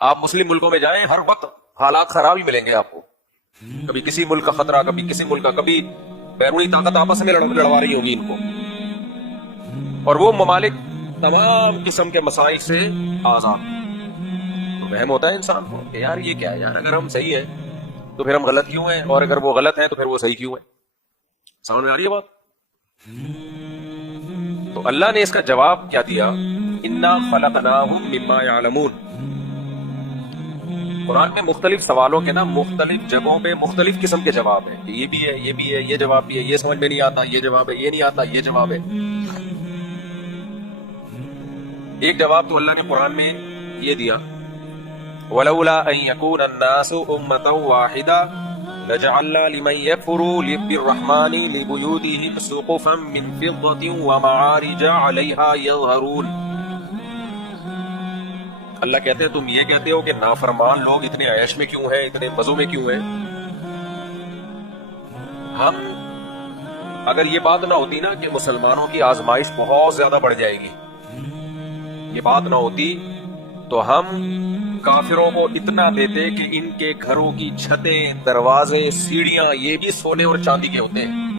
آپ مسلم ملکوں میں جائیں، ہر وقت حالات خراب ہی ملیں گے آپ کو. کبھی کسی ملک کا خطرہ، کبھی کسی ملک کا، کبھی بیرونی طاقت آپس میں لڑوا رہی ہوگی ان کو. اور وہ ممالک تمام قسم کے مسائل سے آزاد. تو وہم ہوتا ہے انسان کو کہ یار یہ کیا ہے یار، اگر ہم صحیح ہیں تو پھر ہم غلط کیوں ہیں، اور اگر وہ غلط ہیں تو پھر وہ صحیح کیوں ہیں. سمجھ میں آ رہی ہے بات؟ تو اللہ نے اس کا جواب کیا دیا، انا خلقناہم مما یعلمون. قرآن میں مختلف سوالوں کے نا مختلف جگہوں پہ مختلف قسم کے جواب ہیں. یہ بھی ہے، یہ بھی ہے، یہ جواب بھی ہے، یہ سمجھ میں نہیں آتا، یہ جواب ہے، یہ نہیں آتا، یہ جواب ہے. ایک جواب تو اللہ نے قرآن میں یہ دیا، وَلَوْلَا أَن يَكُونَ النَّاسُ أُمَّةً وَاحِدَةً لَجَعَلْنَا لِمَن يَكْفُرُ بِالرَّحْمَنِ لِبُيُوتِهِمْ سُقُفًا مِّن فِضَّةٍ وَمَعَارِجَ عَلَيْهَا يَظْهَرُونَ. اللہ کہتے ہیں تم یہ کہتے ہو کہ نافرمان لوگ اتنے عیش میں کیوں ہیں، اتنے مزوں میں کیوں ہیں. ہم اگر یہ بات نہ ہوتی نا کہ مسلمانوں کی آزمائش بہت زیادہ بڑھ جائے گی، یہ بات نہ ہوتی تو ہم کافروں کو اتنا دیتے کہ ان کے گھروں کی چھتیں، دروازے، سیڑھیاں یہ بھی سونے اور چاندی کے ہوتے ہیں.